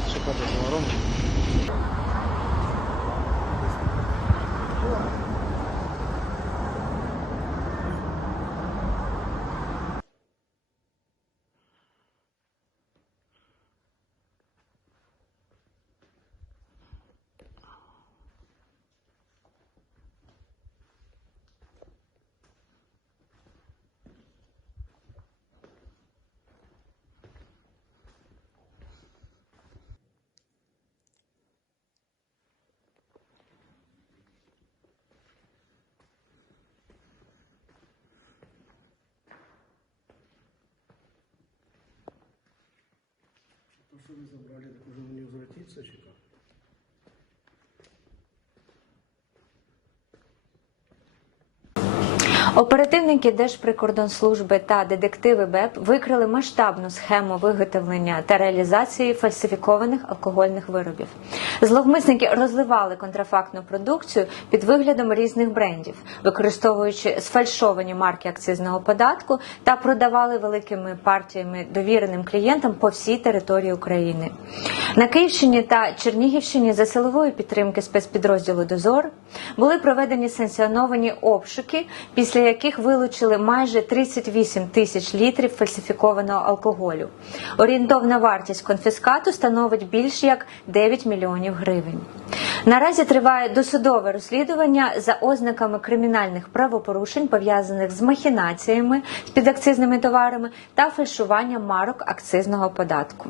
чекати за поворот. То, что вы забрали, так уже не возвратиться, чи Оперативники Держприкордонслужби та детективи БЕП викрили масштабну схему виготовлення та реалізації фальсифікованих алкогольних виробів. Зловмисники розливали контрафактну продукцію під виглядом різних брендів, використовуючи сфальшовані марки акцизного податку та продавали великими партіями довіреним клієнтам по всій території України. На Київщині та Чернігівщині за силової підтримки спецпідрозділу Дозор були проведені санкціоновані обшуки, після яких вилучили майже 38 тисяч літрів фальсифікованого алкоголю. Орієнтовна вартість конфіскату становить більш як 9 мільйонів гривень. Наразі триває досудове розслідування за ознаками кримінальних правопорушень, пов'язаних з махінаціями з підакцизними товарами та фальшуванням марок акцизного податку.